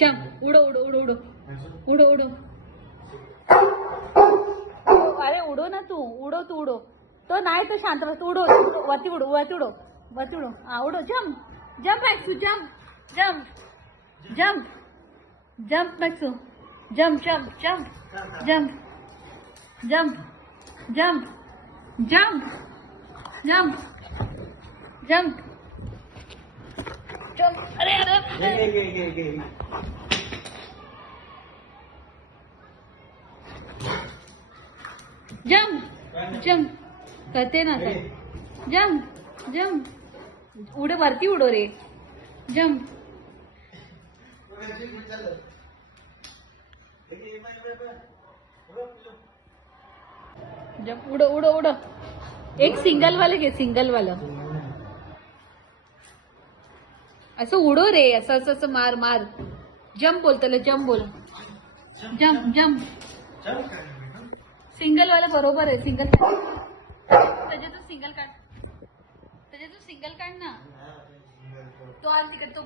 jump उडो उडो उडो उडो उडो उडो अरे उडो ना तू उडो तो नाही तर शांत बस उडो वरती उडो हा उडो जंप जंप मॅक्सू जंप जंप जंप जंप मॅक्सू jump jump jump jump jump jump jump jump jump jump अरे अरे जंप जंप करते ना सर जंप जंप उडे वरती उडो रे जंप जंप उडो उडो उडो एक सिंगल वाले घे सिंगल वाला असं उडो रे असं असं असं मार मार जंप बोलतो जंप बोल जंप जंप सिंगल वाला बरोबर आहे सिंगल त्याच्यातून सिंगल काढ ना तो आज तिकडे तो